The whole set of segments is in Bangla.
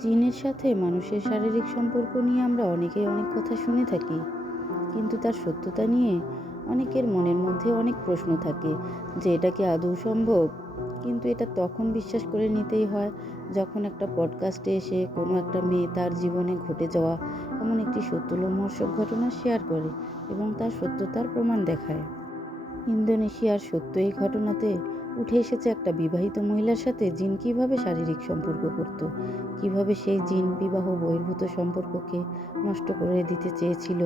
জিনের সাথে মানুষের শারীরিক সম্পর্ক নিয়ে আমরা অনেকেই অনেক কথা শুনে থাকি, কিন্তু তার সত্যতা নিয়ে অনেকের মনের মধ্যে অনেক প্রশ্ন থাকে যে এটা কি আদৌ সম্ভব। কিন্তু এটা তখন বিশ্বাস করে নিতেই হয় যখন একটা পডকাস্টে এসে কোনো একটা মেয়ে তার জীবনে ঘটে যাওয়া এমন একটি সত্য লোমহর্ষক ঘটনা শেয়ার করে এবং তার সত্যতার প্রমাণ দেখায়। ইন্দোনেশিয়ার সত্য এই ঘটনাতে উঠে এসেছে একটা বিবাহিত মহিলার সাথে জিন কিভাবে শারীরিক সম্পর্ক করত, কিভাবে সেই জিন বিবাহ বহির্ভূত সম্পর্ককে নষ্ট করে দিতে চেয়েছিল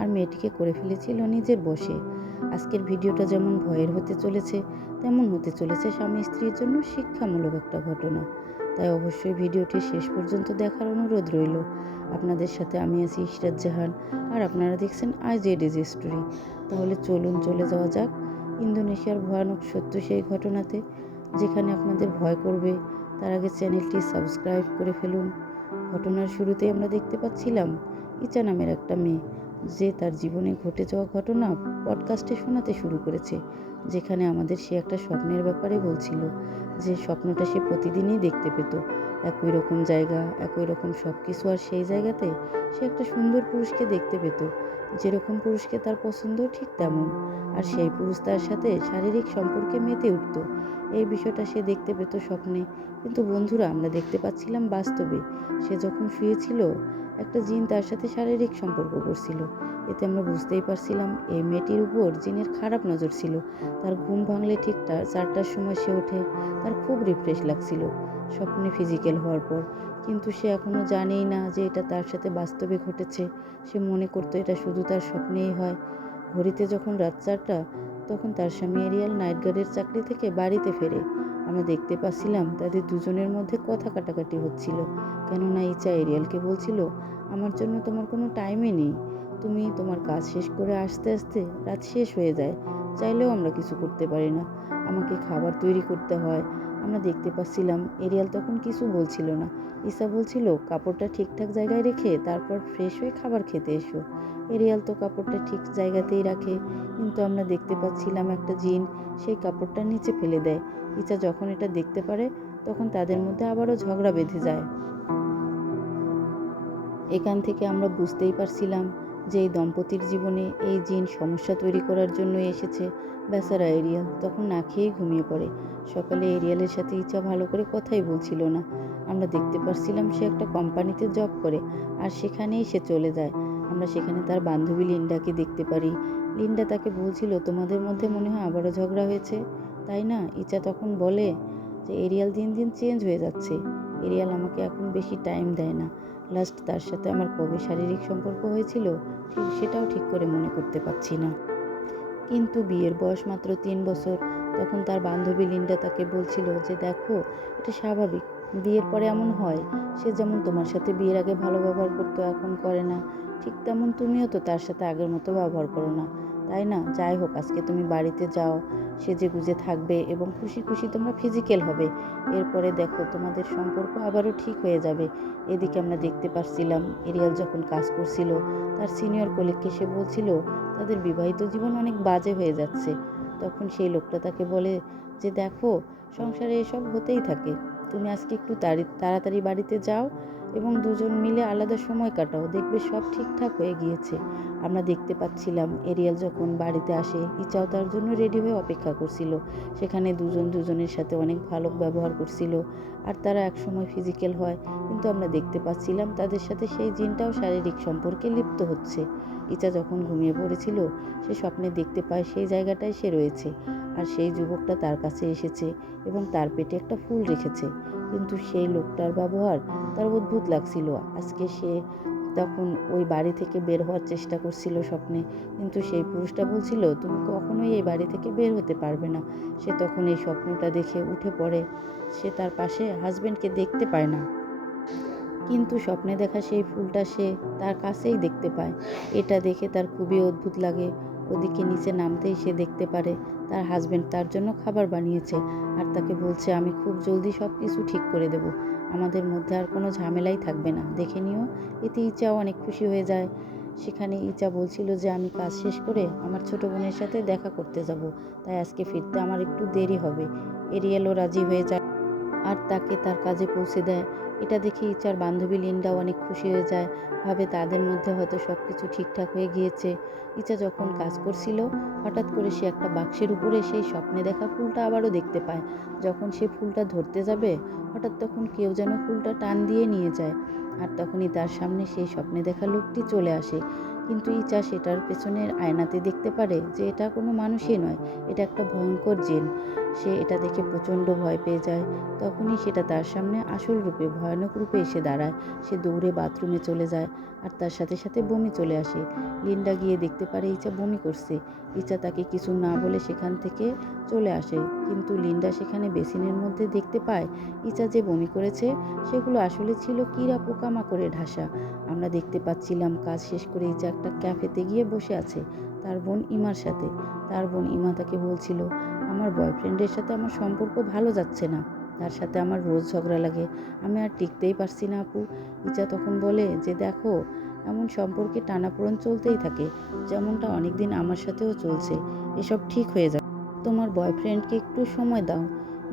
আর মেয়েটিকে করে ফেলেছিল নিজের বশে। আজকের ভিডিওটা যেমন ভয়ের হতে চলেছে, তেমন হতে চলেছে স্বামী স্ত্রীর জন্য শিক্ষামূলক একটা ঘটনা। তাই অবশ্যই ভিডিওটি শেষ পর্যন্ত দেখার অনুরোধ রইল। আপনাদের সাথে আমি আছি ইশরাত জাহান, আর আপনারা দেখছেন IJDZ স্টোরি। তাহলে চলুন চলে যাওয়া যাক ইন্দোনেশিয়ার ভয়ানক সত্য সেই ঘটনাতে, যেখানে আপনাদের ভয় করবে। তার আগে চ্যানেলটি সাবস্ক্রাইব করে ফেলুন। ঘটনার শুরুতেই আমরা দেখতে পাচ্ছিলাম ইচা নামের একটা মেয়ে, যে তার জীবনে ঘটে যাওয়া ঘটনা পডকাস্টে শোনাতে শুরু করেছে, যেখানে আমাদের সে একটা স্বপ্নের ব্যাপারে বলছিল, যে স্বপ্নটা সে প্রতিদিনই দেখতে পেত। একই রকম জায়গা, একই রকম সব কিছু, আর সেই জায়গাতে সে একটা সুন্দর পুরুষকে দেখতে পেত, যেরকম পুরুষকে তার পছন্দ ঠিক তেমন। আর সেই পুরুষ তার সাথে শারীরিক সম্পর্কে মেতে উঠত। এই বিষয়টা সে দেখতে পেত স্বপ্নে, কিন্তু বন্ধুরা আমরা দেখতে পাচ্ছিলাম বাস্তবে। সে যখন শুয়েছিল, একটা জিন তার সাথে শারীরিক সম্পর্ক করছিল। এতে আমরা বুঝতেই পারছিলাম এই মেয়েটির উপর জিনের খারাপ নজর ছিল। তার ঘুম ভাঙলে ঠিক 4টার সময় সে ওঠে, তার খুব রিফ্রেশ লাগছিল স্বপ্নে ফিজিক্যাল হওয়ার পর। কিন্তু সে এখনও জানেই না যে এটা তার সাথে বাস্তবে ঘটেছে। সে মনে করতো এটা শুধু তার স্বপ্নেই হয়। ঘড়িতে যখন রাত 4টা, তখন তার স্বামী এরিয়াল নাইট গার্ডের চাকরি থেকে বাড়িতে ফেরে। আমরা দেখতে পাচ্ছিলাম তাদের দুজনের মধ্যে কথা কাটাকাটি হচ্ছিল, কেননা ইচা এরিয়ালকে বলছিল, আমার জন্য তোমার কোনো টাইমই নেই, তুমি তোমার কাজ শেষ করে আসতে আসতে রাত শেষ হয়ে যায়, চাইলেও আমরা কিছু করতে পারি না, আমাকে খাবার তৈরি করতে হয়। আমরা দেখতে পাচ্ছিলাম এরিয়াল তখন কিছু বলছিল না। ইসা বলছিল, কাপড়টা ঠিকঠাক জায়গায় রেখে তারপর ফ্রেশ হয়ে খাবার খেতে এসো। এরিয়াল তো কাপড়টা ঠিক জায়গাতেই রাখে, কিন্তু আমরা দেখতে পাচ্ছিলাম একটা জিন সেই কাপড়টা নিচে ফেলে দেয়। ইচা যখন এটা দেখতে পারে, তখন তাদের মধ্যে আবারও ঝগড়া বেঁধে যায়। এখান থেকে আমরা বুঝতেই পারছিলাম যে এই দম্পতির জীবনে এই জিন সমস্যা তৈরি করার জন্য এসেছে। বেচারা এরিয়াল তখন না খেয়েই ঘুমিয়ে পড়ে। সকালে এরিয়ালের সাথে ইচ্ছা ভালো করে কথাই বলছিল না। আমরা দেখতে পারছিলাম সে একটা কোম্পানিতে জব করে, আর সেখানেই সে চলে যায়। আমরা সেখানে তার বান্ধবী লিন্ডাকে দেখতে পারি। লিন্ডা তাকে বলছিল, তোমাদের মধ্যে মনে হয় আবারও ঝগড়া হয়েছে, তাই না? ইচা তখন বলে যে এরিয়াল দিন দিন চেঞ্জ হয়ে যাচ্ছে, এরিয়াল আমাকে এখন বেশি টাইম দেয় না, লাস্ট তার সাথে আমার কবে শারীরিক সম্পর্ক হয়েছিল ঠিক সেটাও ঠিক করে মনে করতে পারছি না। কিন্তু বিয়ের বয়স মাত্র 3 বছর। তখন তার বান্ধবী লিন্ডা তাকে বলছিল যে দেখো, এটা স্বাভাবিক, বিয়ের পরে এমন হয়, সে যেমন তোমার সাথে বিয়ের আগে ভালো ব্যবহার করতো এখন করে না, ঠিক তেমন তুমিও তো তার সাথে আগের মতো ব্যবহার করো না, তাই না? যাই হোক, আজকে তুমি বাড়িতে যাও, সেজে গুজে থাকবে এবং খুশি খুশি তোমরা ফিজিক্যাল হবে, এরপরে দেখো তোমাদের সম্পর্ক আবারও ঠিক হয়ে যাবে। এদিকে আমরা দেখতে পাচ্ছিলাম এরিয়াল যখন কাজ করছিল, তার সিনিয়র কলিগকে সে বলছিল তাদের বিবাহিত জীবন অনেক বাজে হয়ে যাচ্ছে। তখন সেই লোকটা তাকে বলে যে দেখো, সংসারে এসব হতেই থাকে, তুমি আজকে একটু তাড়াতাড়ি বাড়িতে যাও এবং দুজন মিলে আলাদা সময় কাটাও, দেখবে সব ঠিকঠাক হয়ে গিয়েছে। আমরা দেখতে পাচ্ছিলাম এরিয়াল যখন বাড়িতে আসে, ইচাও তার জন্য রেডি হয়ে অপেক্ষা করছিল। সেখানে দুজন দুজনের সাথে অনেক ভালো ব্যবহার করছিল, আর তারা একসময় ফিজিক্যাল হয়। কিন্তু আমরা দেখতে পাচ্ছিলাম তাদের সাথে সেই জিনটাও শারীরিক সম্পর্কে লিপ্ত হচ্ছে। ইচা যখন ঘুমিয়ে পড়েছিল, সে স্বপ্নে দেখতে পায় সেই জায়গাটায় সে রয়েছে, আর সেই যুবকটা তার কাছে এসেছে এবং তার পেটে একটা ফুল রেখেছে। কিন্তু সেই লোকটার ব্যবহার তার অদ্ভুত লাগছিল। আজকে সে তখন ওই বাড়ি থেকে বের হওয়ার চেষ্টা করছিল স্বপ্নে, কিন্তু সেই পুরুষটা বলছিল, তুমি কখনোই এই বাড়ি থেকে বের হতে পারবে না। সে তখন এই স্বপ্নটা দেখে উঠে পড়ে। সে তার পাশে হাজবেন্ডকে দেখতে পায় না, কিন্তু স্বপ্নে দেখা সেই ফুলটা সে তার কাছেই দেখতে পায়। এটা দেখে তার খুবই অদ্ভুত লাগে। ওদিকে নিচে নামতেই সে দেখতে পারে তার হাজবেন্ড তার জন্য খাবার বানিয়েছে, আর তাকে বলছে, আমি খুব জলদি সব কিছু ঠিক করে দেব, আমাদের মধ্যে আর কোনো ঝামেলাই থাকবে না, দেখে নিও। এতে ইচাও অনেক খুশি হয়ে যায়। সেখানে ইচা বলছিল যে আমি কাজ শেষ করে আমার ছোট বোনের সাথে দেখা করতে যাব, তাই আজকে ফিরতে আমার একটু দেরি হবে। এরিয়েলও রাজি হয়ে যায়। আর তাকে তার কাজে পৌঁছে দেয়। এটা দেখে ইচার বান্ধবী লিন্ডাও অনেক খুশি হয়ে যায়, ভাবে তাদের মধ্যে হয়তো সব কিছু ঠিকঠাক হয়ে গিয়েছে। ইচা যখন কাজ করছিল, হঠাৎ করে সে একটা বাক্সের উপরে সেই স্বপ্নে দেখা ফুলটা আবারও দেখতে পায়। যখন সে ফুলটা ধরতে যাবে, হঠাৎ তখন কেউ যেন ফুলটা টান দিয়ে নিয়ে যায়, আর তখনই তার সামনে সেই স্বপ্নে দেখা লোকটি চলে আসে। কিন্তু ইচা সেটার পেছনের আয়নাতে দেখতে পারে যে এটা কোনো মানুষই নয়, এটা একটা ভয়ঙ্কর জিন। সে এটা দেখে প্রচণ্ড ভয় পেয়ে যায়। তখনই সেটা তার সামনে আসল রূপে, ভয়ানক রূপে এসে দাঁড়ায়। সে দৌড়ে বাথরুমে চলে যায়, আর তার সাথে সাথে বমি চলে আসে। লিন্ডা গিয়ে দেখতে পারে ইচা বমি করছে। ইচা তাকে কিছু না বলে সেখান থেকে চলে আসে, কিন্তু লিন্ডা সেখানে বেসিনের মধ্যে দেখতে পায় ইচা যে বমি করেছে সেগুলো আসলে ছিল কীরা পোকামাকড়ে ঢাসা। আমরা দেখতে পাচ্ছিলাম কাজ শেষ করে ইচা একটা ক্যাফেতে গিয়ে বসে আছে তার বোন ইমার সাথে। তার বোন ইমা তাকে বলছিল, আমার বয়ফ্রেন্ডের সাথে আমার সম্পর্ক ভালো যাচ্ছে না, তার সাথে আমার রোজ ঝগড়া লাগে, আমি আর টিকতেই পারছি না আপু। ইচা তখন বলে যে দেখো, এমন সম্পর্কে টানাপোড়েন চলতেই থাকে, যেমনটা অনেক দিন আমার সাথেও চলছে, এসব ঠিক হয়ে যাবে, তোমার বয়ফ্রেন্ডকে একটু সময় দাও।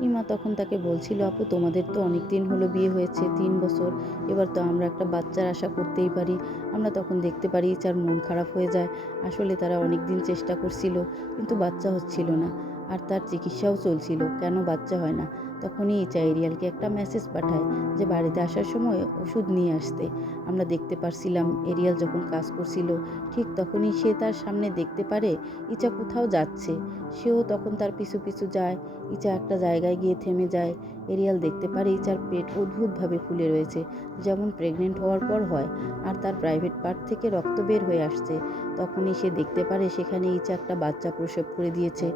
ইমা তখন তাকে বলছিল, আপু তোমাদের তো অনেক দিন হলো বিয়ে হয়েছে, 3 বছর, এবার তো আমরা একটা বাচ্চার আশা করতেই পারি। আমরা তখন দেখতে পারি ইচার মন খারাপ হয়ে যায়। আসলে তারা অনেক দিন চেষ্টা করছিল, কিন্তু বাচ্চা হচ্ছিল না, আর তার চিকিৎসাও চলছিল, কেন বাচ্চা হয় না। তখনই ইচা এরিয়ালকে একটা মেসেজ পাঠায় যে বাড়িতে আসার সময় ওষুধ নিয়ে আসতে। আমরা দেখতে পারছিলাম এরিয়াল যখন কাজ করছিল, ঠিক তখনই সে তার সামনে দেখতে পারে ইচা কোথাও যাচ্ছে। সেও তখন তার পিছু পিছু যায়। ইচা একটা জায়গায় গিয়ে থেমে যায়। এরিয়াল দেখতে পারে ইচার পেট অদ্ভুতভাবে ফুলে রয়েছে, যেমন প্রেগনেন্ট হওয়ার পর হয়, আর তার প্রাইভেট পার্ট থেকে রক্ত বের হয়ে আসছে। তখনই সে দেখতে পারে সেখানে ইচা একটা বাচ্চা প্রসব করে দিয়েছে,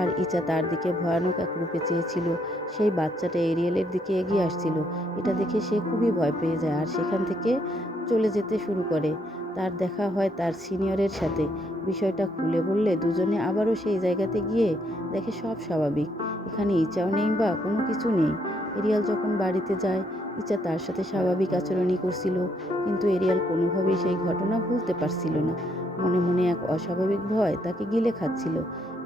আর ইচা তার দিকে ভয়ানক এক রূপে চেয়েছিল। সেই বাচ্চাটা এরিয়ালের দিকে এগিয়ে আসছিল। এটা দেখে সে খুবই ভয় পেয়ে যায়, আর সেখান থেকে চলে যেতে শুরু করে। তার দেখা হয় তার সিনিয়রের সাথে। বিষয়টা খুলে বললে দুজনে আবারও সেই জায়গাতে গিয়ে দেখে সব স্বাভাবিক, এখানে ইচাও নেই বা কোনো কিছু নেই। এরিয়াল যখন বাড়িতে যায়, ইচা তার সাথে স্বাভাবিক আচরণই করছিল, কিন্তু এরিয়াল কোনোভাবেই সেই ঘটনা ভুলতে পারছিল না। মনে মনে এক অস্বাভাবিক ভয় তাকে গিলে খাচ্ছিল।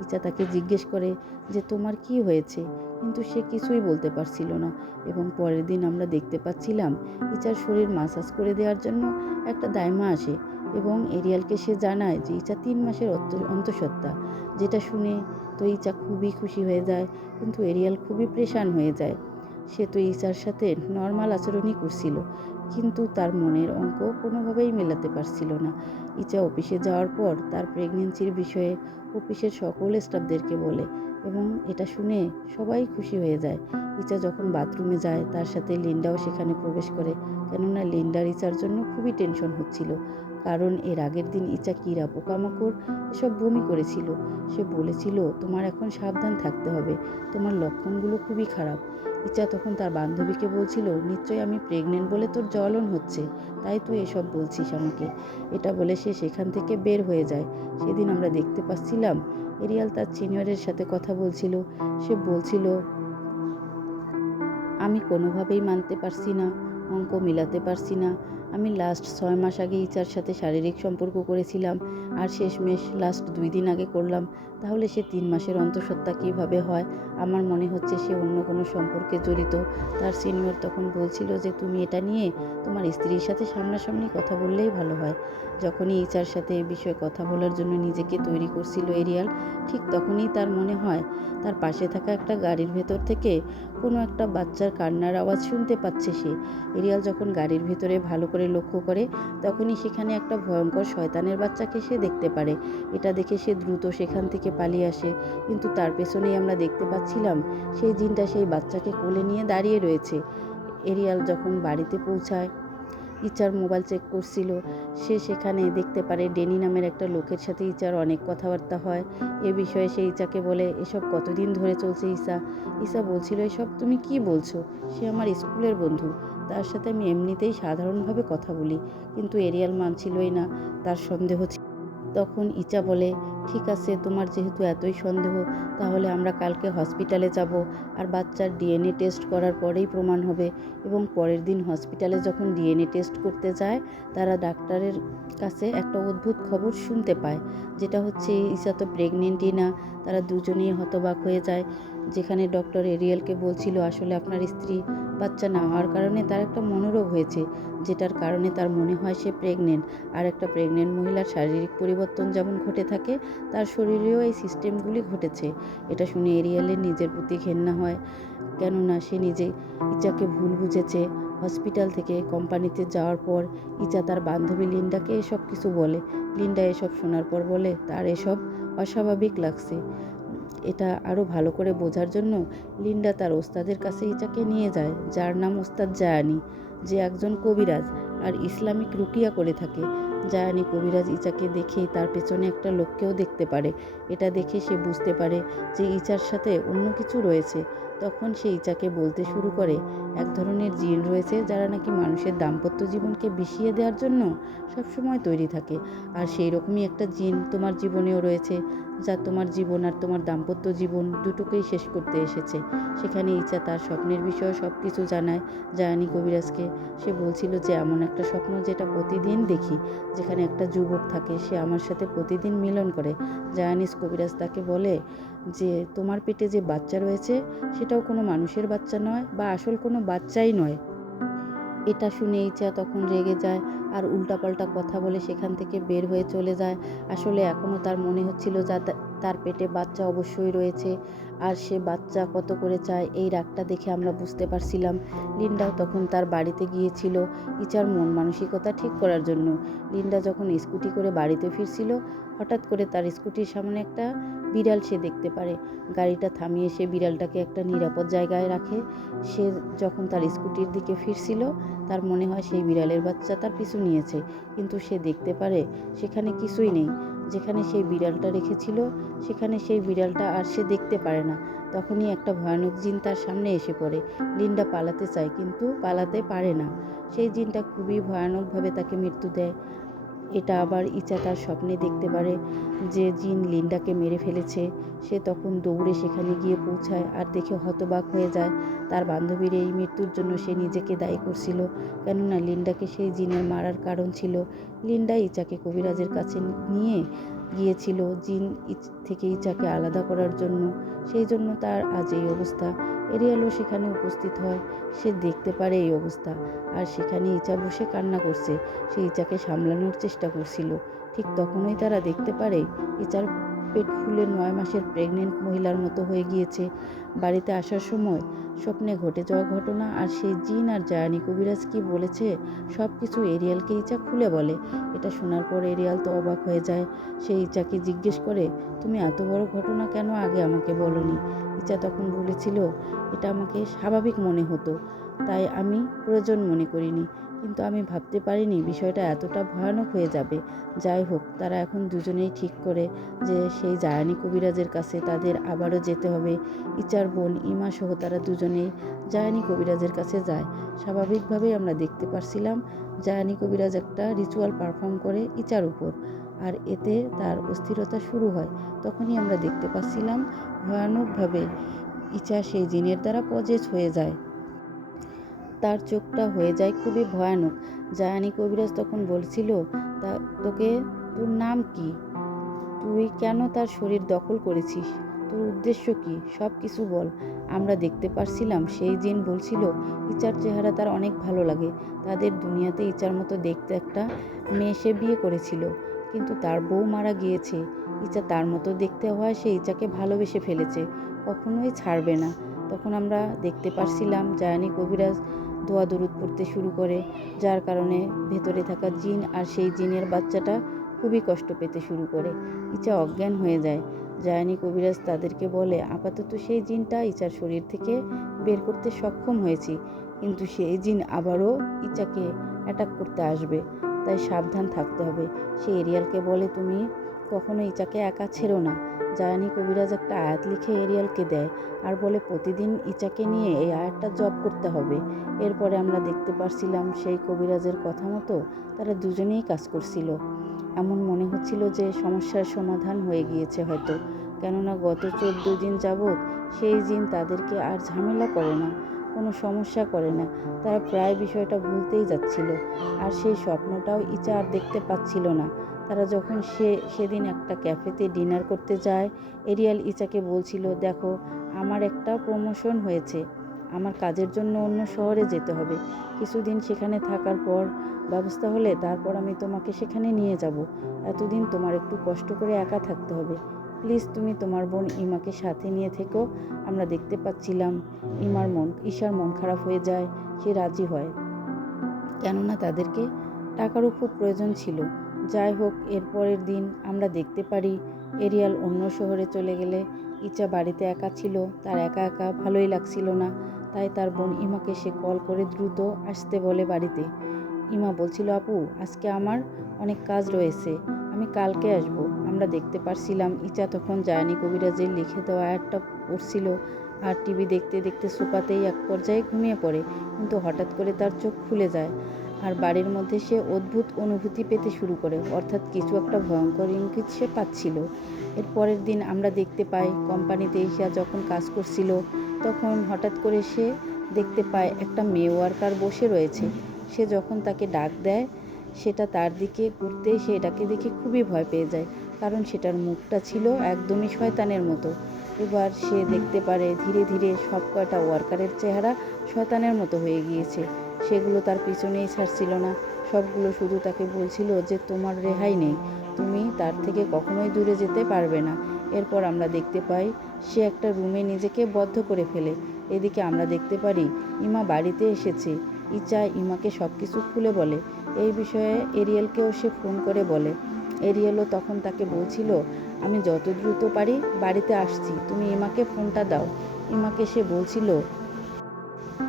ইচা তাকে জিজ্ঞেস করে যে তোমার কি হয়েছে, কিন্তু সে কিছুই বলতে পারছিল না। এবং পরের দিন আমরা দেখতে পাচ্ছিলাম ইচার শরীর মাসাজ করে দেওয়ার জন্য একটা দাইমা আসে, এবং এরিয়ালকে সে জানায় যে ইচা 3 মাসের অন্তঃসত্ত্বা। যেটা শুনে তো ইচা খুবই খুশি হয়ে যায়, কিন্তু এরিয়াল খুবই প্রেশান হয়ে যায়। সে তো ইচার সাথে নর্মাল আচরণই করছিল, কিন্তু তার মনের অঙ্ক কোনোভাবেই মেলাতে পারছিল না। ইচা অফিসে যাওয়ার পর তার প্রেগনেন্সির বিষয়ে অফিসের সকল স্টাফদেরকে বলে, এবং এটা শুনে সবাই খুশি হয়ে যায়। ইচা যখন বাথরুমে যায়, তার সাথে লিন্ডাও সেখানে প্রবেশ করে, কেননা লিন্ডার ইচার জন্য খুবই টেনশন হচ্ছিল, কারণ এর আগের দিন ইচা কীরা পোকামাকড় এসব বমি করেছিল। সে বলেছিল তোমার এখন সাবধান থাকতে হবে, তোমার লক্ষণগুলো খুবই খারাপ। ইচা তখন তার বান্ধবীকে বলছিল, নিশ্চয়ই আমি প্রেগনেন্ট বলে তোর জ্বলন হচ্ছে, তাই তুই এসব বলছিস আমাকে। এটা বলে সে সেখান থেকে বের হয়ে যায়। সেদিন আমরা দেখতে পাচ্ছিলাম এরিয়াল তার সিনিয়রের সাথে কথা বলছিল। সে বলছিল, আমি কোনোভাবেই মানতে পারছি না, অঙ্ক মিলাতে পারছি না। আমি লাস্ট 6 মাস আগে ইচার সাথে শারীরিক সম্পর্ক করেছিলাম, আর শেষমেশ লাস্ট 2 দিন আগে করলাম। তাহলে সে 3 মাসের অন্তঃসত্ত্বা কীভাবে হয়? আমার মনে হচ্ছে সে অন্য কোনো সম্পর্কে জড়িত। তার সিনিয়র তখন বলছিল যে তুমি এটা নিয়ে তোমার স্ত্রীর সাথে সামনাসামনি কথা বললেই ভালো হয়। যখনই ইচার সাথে এ বিষয়ে কথা বলার জন্য নিজেকে তৈরি করছিল এরিয়াল, ঠিক তখনই তার মনে হয় তার পাশে থাকা একটা গাড়ির ভেতর থেকে কোনো একটা বাচ্চার কান্নার আওয়াজ শুনতে পাচ্ছে সে। এরিয়াল যখন গাড়ির ভেতরে ভালো করে লক্ষ্য করে, তখনই সেখানে একটা ভয়ঙ্কর শয়তানের বাচ্চাকে সে দেখতে পারে। এটা দেখে সে দ্রুত সেখান থেকে পালিয়ে আসে, কিন্তু তার পেছনেই আমরা দেখতে পাচ্ছিলাম সেই জিনটা সেই বাচ্চাকে কোলে নিয়ে দাঁড়িয়ে রয়েছে। এরিয়াল যখন বাড়িতে পৌঁছায়, ইচার মোবাইল চেক করছিল, সে সেখানে দেখতে পারে ডেনি নামের একটা লোকের সাথে ইচার অনেক কথাবার্তা হয়। এ বিষয়ে সে ইচাকে বলে, এসব কতদিন ধরে চলছে ইসা? ইসা বলছিল, এসব তুমি কি বলছো? সে আমার স্কুলের বন্ধু, তার সাথে আমি এমনিতেই সাধারণভাবে কথা বলি। কিন্তু এরিয়াল মানছিলই না, তার সন্দেহ ছিল। তখন ইচা বলে, ঠিক আছে, তোমার যেহেতু এতই সন্দেহ, তাহলে আমরা কালকে হসপিটালে যাব, আর বাচ্চার ডিএনএ টেস্ট করার পরেই প্রমাণ হবে। এবং পরের দিন হসপিটালে যখন ডিএনএ টেস্ট করতে যায়, তারা ডাক্তারের কাছে একটা অদ্ভুত খবর শুনতে পায়, যেটা হচ্ছে ইসা তো প্রেগনেন্টই না। তারা দুজনেই হতবাক হয়ে যায়। যেখানে ডক্টর এরিয়েলকে বলছিল আসলে আপনার স্ত্রী বাচ্চা না হওয়ার কারণে তার একটা মনোরোগ হয়েছে, যেটার কারণে তার মনে হয় সে প্রেগনেন্ট। আর একটা প্রেগনেন্ট মহিলার শারীরিক পরিবর্তন যেমন ঘটে থাকে, তার শরীরেও এই সিস্টেমগুলি ঘটেছে। এটা শুনে এরিয়েলের নিজের প্রতি ঘেন্না হয়, কেননা সে নিজে ইচাকে ভুল বুঝেছে। হসপিটাল থেকে কোম্পানিতে যাওয়ার পর ইচা তার বান্ধবী লিন্ডাকে এসব কিছু বলে। লিন্ডা এসব শোনার পর বলে তার এসব অস্বাভাবিক লাগছে। এটা আরও ভালো করে বোঝার জন্য লিন্ডা তার ওস্তাদের কাছে ইচাকে নিয়ে যায়, যার নাম ওস্তাদ জায়ানি, যে একজন কবিরাজ আর ইসলামিক রুকিয়া করে থাকে। জায়ানি কবিরাজ ইচাকে দেখেই তার পেছনে একটা লোককেও দেখতে পারে। এটা দেখে সে বুঝতে পারে যে ইচার সাথে অন্য কিছু রয়েছে। তখন সে ইচাকে বলতে শুরু করে এক ধরনের জিন রয়েছে যারা নাকি মানুষের দাম্পত্য জীবনকে বিষিয়ে দেওয়ার জন্য সবসময় তৈরি থাকে। আর সেই রকমই একটা জিন তোমার জীবনেও রয়েছে, যা তোমার জীবন আর তোমার দাম্পত্য জীবন দুটোকেই শেষ করতে এসেছে। সেখানে ইচা তার স্বপ্নের বিষয়ে সব কিছু জানায় জায়ানি কবিরাজকে। সে বলছিল যে এমন একটা স্বপ্ন যেটা প্রতিদিন দেখি, যেখানে একটা যুবক থাকে, সে আমার সাথে প্রতিদিন মিলন করে। জায়ানিস কবিরাজ তাকে বলে যে তোমার পেটে যে বাচ্চা রয়েছে সেটাও কোনো মানুষের বাচ্চা নয়, বা আসল কোনো বাচ্চাই নয়। এটা শুনে ইচা তখন রেগে যায় আর উল্টাপাল্টা কথা বলে সেখান থেকে বের হয়ে চলে যায়। আসলে এখনও তার মনে হচ্ছিল যা তার পেটে বাচ্চা অবশ্যই রয়েছে, আর সে বাচ্চা কত করে চায় এই রাগটা দেখে আমরা বুঝতে পারছিলাম। লিন্ডাও তখন তার বাড়িতে গিয়েছিল ইচার মন মানসিকতা ঠিক করার জন্য। লিন্ডা যখন স্কুটি করে বাড়িতে ফিরছিল, হঠাৎ করে তার স্কুটির সামনে একটা বিড়াল সে দেখতে পারে। গাড়িটা থামিয়ে সে বিড়ালটাকে একটা নিরাপদ জায়গায় রাখে। সে যখন তার স্কুটির দিকে ফিরছিল, তার মনে হয় সেই বিড়ালের বাচ্চা তার পিছু নিয়েছে, কিন্তু সে দেখতে পারে সেখানে কিছুই নেই। যেখানে সেই বিড়ালটা রেখেছিল সেখানে সেই বিড়ালটা আর সে দেখতে পারে না। তখনই একটা ভয়ানক জিন তার সামনে এসে পড়ে। লিন্ডা পালাতে চায় কিন্তু পালাতে পারে না। সেই জিনটা খুবই ভয়ানকভাবে তাকে মৃত্যু দেয়। এটা আবার ইচা তার স্বপ্নে দেখতে পারে যে জিন লিন্ডাকে মেরে ফেলেছে। সে তখন দৌড়ে সেখানে গিয়ে পৌঁছায় আর দেখে হতবাক হয়ে যায়। তার বান্ধবীর এই মৃত্যুর জন্য সে নিজেকে দায়ী করছিল, কেননা লিন্ডাকে সেই জিনের মারার কারণ ছিল। লিন্ডা ইচাকে কবিরাজের কাছে নিয়ে গিয়েছিল জিন থেকে ইচাকে আলাদা করার জন্য। সেই জন্য তার আজ এই অবস্থা। এরিয়ালও সেখানে উপস্থিত হয়। সে দেখতে পারে এই অবস্থা, আর সেখানে ইচা বসে কান্না করছে। সে ইচাকে সামলানোর চেষ্টা করছিল। ঠিক তখনই তারা দেখতে পারে ইচার পেট ফুলে 9 মাসের প্রেগনেন্ট মহিলার মতো হয়ে গিয়েছে। বাড়িতে আসার সময় স্বপ্নে ঘটে যাওয়া ঘটনা আর সেই জিন আর জায়ানি কবিরাজ কি বলেছে সব কিছু এরিয়ালকে ইচা খুলে বলে। এটা শোনার পর এরিয়াল তো অবাক হয়ে যায়। সে ইচাকে জিজ্ঞেস করে, তুমি এত বড় ঘটনা কেন আগে আমাকে বলনি? ইচা তখন বলেছিল, এটা আমাকে স্বাভাবিক মনে হতো, তাই আমি প্রয়োজন মনে করিনি, কিন্তু আমি ভাবতে পারিনি বিষয়টা এতটা ভয়ানক হয়ে যাবে। যাই হোক, তারা এখন দুজনেই ঠিক করে যে সেই জায়ানি কবিরাজের কাছে তাদের আবারও যেতে হবে। ইচার বোন ইমা সহ তারা দুজনেই জায়ানি কবিরাজের কাছে যায়। স্বাভাবিকভাবেই আমরা দেখতে পারছিলাম জায়ানি কবিরাজ একটা রিচুয়াল পারফর্ম করে ইচার উপর, আর এতে তার অস্থিরতা শুরু হয়। তখনই আমরা দেখতে পাচ্ছিলাম ভয়ানকভাবে ইচা সেই জিনের দ্বারা পজেস হয়ে যায়। তার চোখটা হয়ে যায় খুবই ভয়ানক। জায়ানি কবিরাজ তখন বলছিল, তা তোকে, তোর নাম কি? তুই কেন তার শরীর দখল করেছিস? তোর উদ্দেশ্য কি? সব কিছু বল। আমরা দেখতে পারছিলাম সেই জিন বলছিল ইচার চেহারা তার অনেক ভালো লাগে। তাদের দুনিয়াতে ইচার মতো দেখতে একটা মেয়ে সে বিয়ে করেছিল, কিন্তু তার বউ মারা গিয়েছে। ইচা তার মতো দেখতে হওয়ায় সে ইচাকে ভালোবেসে ফেলেছে, কখনোই ছাড়বে না। তখন আমরা দেখতে পারছিলাম জায়ানি কবিরাজ দোয়া দরুদ পড়তে শুরু করে, যার কারণে ভেতরে থাকা জিন আর সেই জিনের বাচ্চাটা খুবই কষ্ট পেতে শুরু করে। ইচা অজ্ঞান হয়ে যায়। জায়ানি কবিরাজ তাদেরকে বলে, আপাতত সেই জিনটা ইচার শরীর থেকে বের করতে সক্ষম হয়েছি, কিন্তু সেই জিন আবারও ইচাকে অ্যাটাক করতে আসবে, তাই সাবধান থাকতে হবে। সে এরিয়ালকে বলে, তুমি কখনো ইচাকে একা ছেড়ো না। জায়ানি কবিরাজ একটা আয়াত লিখে এরিয়ালকে দেয় আর বলে প্রতিদিন ইচাকে নিয়ে এই আয়াতটা জপ করতে হবে। এরপরে আমরা দেখতে পারছিলাম সেই কবিরাজের কথা মতো তারা দুজনেই কাজ করছিল। এমন মনে হচ্ছিল যে সমস্যার সমাধান হয়ে গিয়েছে হয়তো, কেননা গত 14 দিন যাবৎ সেই জিন তাদেরকে আর ঝামেলা করে না, কোনো সমস্যা করে না। তারা প্রায় বিষয়টা ভুলতেই যাচ্ছিল, আর সেই স্বপ্নটাও ইচা আর দেখতে পাচ্ছিল না। তারা যখন সেদিন একটা ক্যাফেতে ডিনার করতে যায়, এরিয়াল ইচাকে বলছিল, দেখো আমার একটা প্রমোশন হয়েছে, আমার কাজের জন্য অন্য শহরে যেতে হবে, কিছুদিন সেখানে থাকার পর ব্যবস্থা হলে তারপর আমি তোমাকে সেখানে নিয়ে যাব। এতদিন তোমার একটু কষ্ট করে একা থাকতে হবে, প্লিজ তুমি তোমার বোন ইমাকে সাথে নিয়ে থেকো। আমরা দেখতে পাচ্ছিলাম ঈশার মন খারাপ হয়ে যায়। সে রাজি হয়, কেননা তাদেরকে টাকারও খুব প্রয়োজন ছিল। যাই হোক, এর পরের দিন আমরা দেখতে পারি এরিয়াল অন্য শহরে চলে গেলে ইচা বাড়িতে একা ছিল। তার একা একা ভালোই লাগছিল না, তাই তার বোন ইমাকে সে কল করে দ্রুত আসতে বলে বাড়িতে। ইমা বলছিল, আপু আজকে আমার অনেক কাজ রয়েছে, আমি কালকে আসব। আমরা দেখতে পারছিলাম ইচা তখন জায়ানি কবিরাজের লিখে দেওয়া অ্যাডটা পড়ছিল আর টিভি দেখতে দেখতে সোফাতেই এক পর্যায়ে ঘুমিয়ে পড়ে। কিন্তু হঠাৎ করে তার চোখ খুলে যায় আর বাড়ির মধ্যে সে অদ্ভুত অনুভূতি পেতে শুরু করে, অর্থাৎ কিছু একটা ভয়ঙ্কর ইঙ্গিত সে পাচ্ছিল। এর পরের দিন আমরা দেখতে পাই কোম্পানিতে ঈশা যখন কাজ করছিল তখন হঠাৎ করে সে দেখতে পায় একটা মেয়ে ওয়ার্কার বসে রয়েছে। সে যখন তাকে ডাক দেয়, সেটা তার দিকে ঘুরতেই সে এটাকে দেখে খুবই ভয় পেয়ে যায়, কারণ সেটার মুখটা ছিল একদমই শয়তানের মতো। এবার সে দেখতে পারে ধীরে ধীরে সব কয়টা ওয়ার্কারের চেহারা শয়তানের মতো হয়ে গিয়েছে। সেগুলো তার পিছনেই ছাড়ছিল না, সবগুলো শুধু তাকে বলছিল যে তোমার রেহাই নেই, তুমি তার থেকে কখনোই দূরে যেতে পারবে না। এরপর আমরা দেখতে পাই সে একটা রুমে নিজেকে বদ্ধ করে ফেলে। এদিকে আমরা দেখতে পারি ইমা বাড়িতে এসেছে। ইচা ইমাকে সব কিছু খুলে বলে। এই বিষয়ে এরিয়েলকেও সে ফোন করে বলে। এরিয়েলও তখন তাকে বলছিল, আমি যত দ্রুত পারি বাড়িতে আসছি, তুমি ইমাকে ফোনটা দাও। ইমাকে সে বলছিল,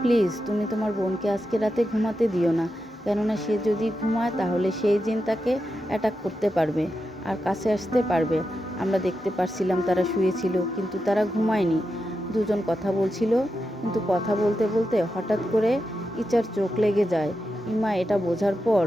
প্লিজ তুমি তোমার বোনকে আজকে রাতে ঘুমাতে দিও না, কেননা সে যদি ঘুমায় তাহলে সেই জিন তাকে অ্যাটাক করতে পারবে আর কাছে আসতে পারবে। আমরা দেখতে পারছিলাম তারা শুয়েছিল, কিন্তু তারা ঘুমায়নি, দুজন কথা বলছিল। কিন্তু কথা বলতে বলতে হঠাৎ করে ইচার চোখ লেগে যায়। ইমা এটা বোঝার পর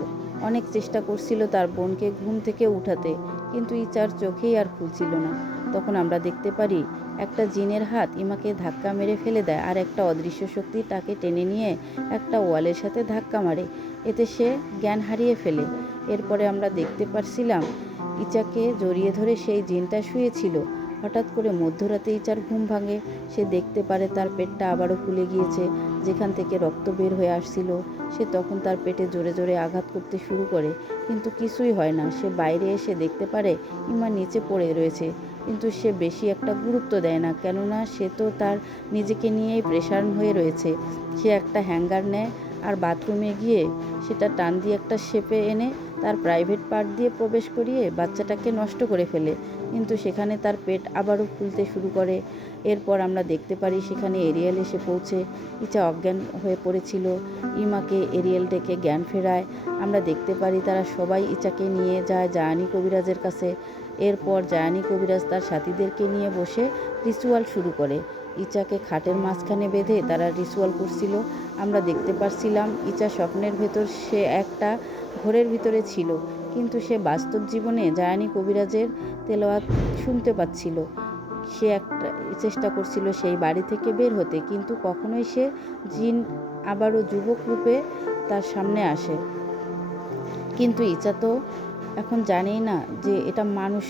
অনেক চেষ্টা করছিল তার বোনকে ঘুম থেকে উঠাতে, কিন্তু ইচার চোখেই আর খুলছিল না। তখন আমরা দেখতে পারি একটা জিনের হাত ইমাকে ধাক্কা মেরে ফেলে দেয় আর একটা অদৃশ্য শক্তি তাকে টেনে নিয়ে একটা ওয়ালের সাথে ধাক্কা মারে। এতে সে জ্ঞান হারিয়ে ফেলে। এরপরে আমরা দেখতে পারছিলাম ইচাকে জড়িয়ে ধরে সেই জিনটা শুয়েছিল। হঠাৎ করে মধ্যরাতে ইচার ঘুম ভাঙে। সে দেখতে পারে তার পেটটা আবারও ফুলে গিয়েছে, যেখান থেকে রক্ত বের হয়ে আসছিল। সে তখন তার পেটে জোরে জোরে আঘাত করতে শুরু করে, কিন্তু কিছুই হয় না। সে বাইরে এসে দেখতে পারে ইমা নিচে পড়ে রয়েছে, কিন্তু সে বেশি একটা গুরুত্ব দেয় না, কেননা সে তো তার নিজেকে নিয়েই প্রেশার হয়ে রয়েছে। সে একটা হ্যাঙ্গার নেয় আর বাথরুমে গিয়ে সেটা টান দিয়ে একটা শেপে এনে তার প্রাইভেট পার্ট দিয়ে প্রবেশ করিয়ে বাচ্চাটাকে নষ্ট করে ফেলে, কিন্তু সেখানে তার পেট আবারও ফুলতে শুরু করে। এরপর আমরা দেখতে পারি সেখানে এরিয়েল এসে পৌঁছে। ইচা অজ্ঞান হয়ে পড়েছিল, ইমাকে এরিয়েল ডেকে জ্ঞান ফেরায়। আমরা দেখতে পারি তারা সবাই ইচাকে নিয়ে যায় জায়ানি কবিরাজের কাছে। এরপর জায়ানি কবিরাজ তার সাথীদেরকে নিয়ে বসে রিচুয়াল শুরু করে। ইচাকে খাটের মাঝখানে বেঁধে তারা রিচুয়াল করছিল। আমরা দেখতে পারছিলাম ইচা স্বপ্নের ভেতর সে একটা ঘোরের ভিতরে ছিল, কিন্তু সে বাস্তব জীবনে জায়ানি কবিরাজের তেলাওয়াত শুনতে পাচ্ছিল। সে একটা চেষ্টা করছিল সেই বাড়ি থেকে বের হতে, কিন্তু কখনোই সে জিন আবারও যুবক রূপে তার সামনে আসে। কিন্তু ইচা তো এখন জানেই না যে এটা মানুষ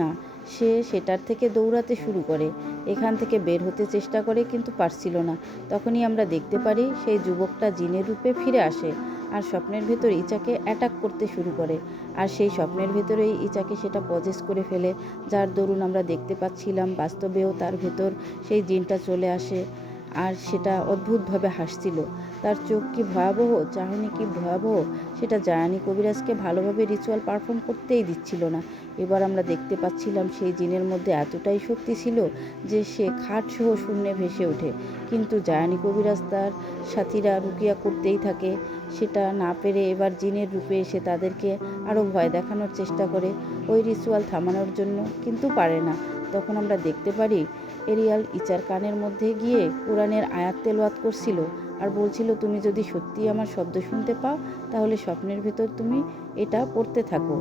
না। সে সেটার থেকে দৌড়াতে শুরু করে, এখান থেকে বের হতে চেষ্টা করে, কিন্তু পারছিল না। তখনই আমরা দেখতে পারি সেই যুবকটা জিনের রূপে ফিরে আসে আর স্বপ্নের ভেতর ইচাকে অ্যাটাক করতে শুরু করে। আর সেই স্বপ্নের ভেতরেই ইচাকে সেটা পজেস করে ফেলে, যার দরুন আমরা দেখতে পাচ্ছিলাম বাস্তবেও তার ভেতর সেই জিনটা চলে আসে আর সেটা অদ্ভুতভাবে হাসছিল। তার চোখ কি ভয়াবহ, চাহনি কি ভয়াবহ, সেটা জায়ানি কবিরাজকে ভালোভাবে রিচুয়াল পারফর্ম করতেই দিচ্ছিল না। এবার আমরা দেখতে পাচ্ছিলাম সেই জিনের মধ্যে এতটাই শক্তি ছিল যে সে খাটসহ শূন্যে ভেসে ওঠে, কিন্তু জায়ানি কবিরাজ তার সাথীরা রুকিয়া করতেই থাকে। সেটা না পেরে এবার জিনের রূপে এসে তাদেরকে আরও ভয় দেখানোর চেষ্টা করে ওই রিচুয়াল থামানোর জন্য, কিন্তু পারে না। তখন আমরা দেখতে পারি এরিয়াল ইচার কানের মধ্যে গিয়ে কোরআনের আয়াত তেলাওয়াত করছিল আর বলছিল, তুমি যদি সত্যিই আমার শব্দ শুনতে পাও তাহলে স্বপ্নের ভেতর তুমি এটা পড়তে থাকো।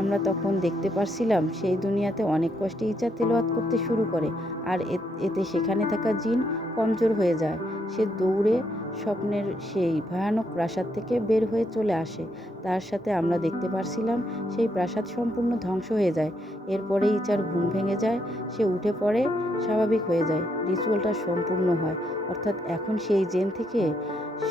আমরা তখন দেখতে পারছিলাম সেই দুনিয়াতে অনেক কষ্টে ইচা তেলাওয়াত করতে শুরু করে আর এতে সেখানে থাকা জিন কমজোর হয়ে যায়। সে দৌড়ে স্বপ্নের সেই ভয়ানক প্রাসাদ থেকে বের হয়ে চলে আসে। তার সাথে আমরা দেখতে পারছিলাম সেই প্রাসাদ সম্পূর্ণ ধ্বংস হয়ে যায়। এরপরে ইচার ঘুম ভেঙে যায়, সে উঠে পড়ে, স্বাভাবিক হয়ে যায়, রিচুয়ালটা সম্পূর্ণ হয়। অর্থাৎ এখন সেই জেল থেকে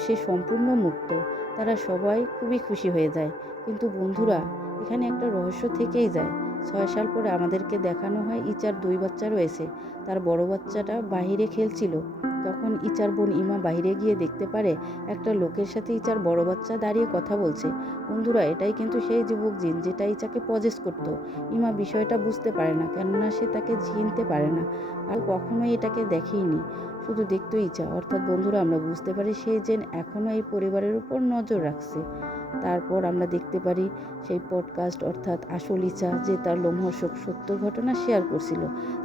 সে সম্পূর্ণ মুক্ত। তারা সবাই খুবই খুশি হয়ে যায়। কিন্তু বন্ধুরা, এখানে একটা রহস্য থেকেই যায়। 6 সাল পরে আমাদেরকে দেখানো হয় ইচার 2 বাচ্চা রয়েছে। তার বড় বাচ্চাটা বাহিরে খেলছিল। তখন ইচার বোন ইমা বাইরে গিয়ে দেখতে পারে একটা লোকের সাথে ইচার বড় বাচ্চা দাঁড়িয়ে কথা বলছে। বন্ধুরা, এটাই কিন্তু সেই যুবক জিন যেটা ইচাকে পজেস করত। ইমা বিষয়টা বুঝতে পারে না, কেননা সে তাকে চিনতে পারে না আর কখনোই এটাকে দেখেইনি, শুধু দেখতো ইচা। অর্থাৎ বন্ধুরা, আমরা বুঝতে পারি সেই জিন এখনও এই পরিবারের উপর নজর রাখছে। তারপর আমরা দেখতে পারি সেই পডকাস্ট, অর্থাৎ আসল ইচা যে তার লোমহর্ষক সত্য ঘটনা শেয়ার করছিল।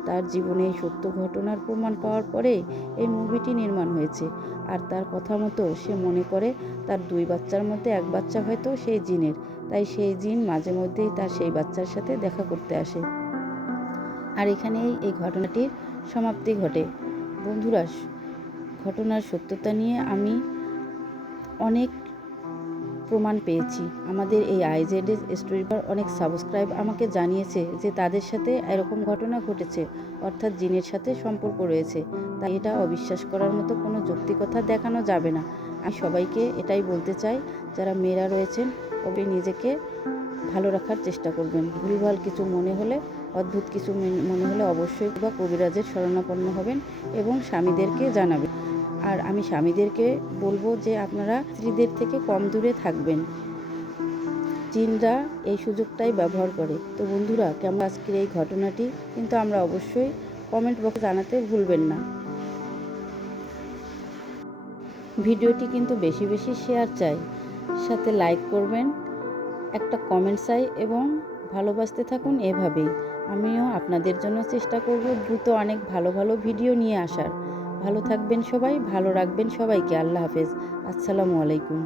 তার জীবনে এই সত্য ঘটনার প্রমাণ পাওয়ার পরে এই মুভিটি নির্মাণ হয়েছে। আর তার কথা মতো সে মনে করে তার 2 বাচ্চার মধ্যে 1 বাচ্চা হয়তো সেই জিনের, তাই সেই জিন মাঝে মধ্যেই তার সেই বাচ্চার সাথে দেখা করতে আসে। আর এখানেই এই ঘটনাটির সমাপ্তি ঘটে। বন্ধুরা, ঘটনার সত্যতা নিয়ে আমি অনেক প্রমাণ পেয়েছি। আমাদের এই আইজেডএস স্টোরিবার অনেক সাবস্ক্রাইব আমাকে জানিয়েছে যে তাদের সাথে এরকম ঘটনা ঘটেছে, অর্থাৎ জিনের সাথে সম্পর্ক রয়েছে। তাই এটা অবিশ্বাস করার মতো কোনো যৌক্তিকতা দেখানো যাবে না। আমি সবাইকে এটাই বলতে চাই, যারা মেয়েরা রয়েছেন তবে নিজেকে ভালো রাখার চেষ্টা করবেন। ভুলভাল কিছু মনে হলে, অদ্ভুত কিছু মনে হলে অবশ্যই বা কবিরাজের শরণাপন্ন হবেন এবং স্বামীদেরকে জানাবেন। আর আমি স্বামীদেরকে বলবো যে আপনারা স্ত্রীদের থেকে কম দূরে থাকবেন। জিনরা এই সুযোগটাই ব্যবহার করে। তো বন্ধুরা, কেমন আজকের এই ঘটনাটি কিন্তু আমরা অবশ্যই কমেন্ট বক্সে জানাতে ভুলবেন না। ভিডিওটি কিন্তু বেশি বেশি শেয়ার চাই, সাথে লাইক করবেন, একটা কমেন্ট চাই এবং ভালোবাসতে থাকুন এভাবেই। আমিও আপনাদের জন্য চেষ্টা করব দ্রুত অনেক ভালো ভালো ভিডিও নিয়ে আসার। ভালো থাকবেন সবাই, ভালো রাখবেন সবাইকে। আল্লাহ হাফেজ। আসসালামু আলাইকুম।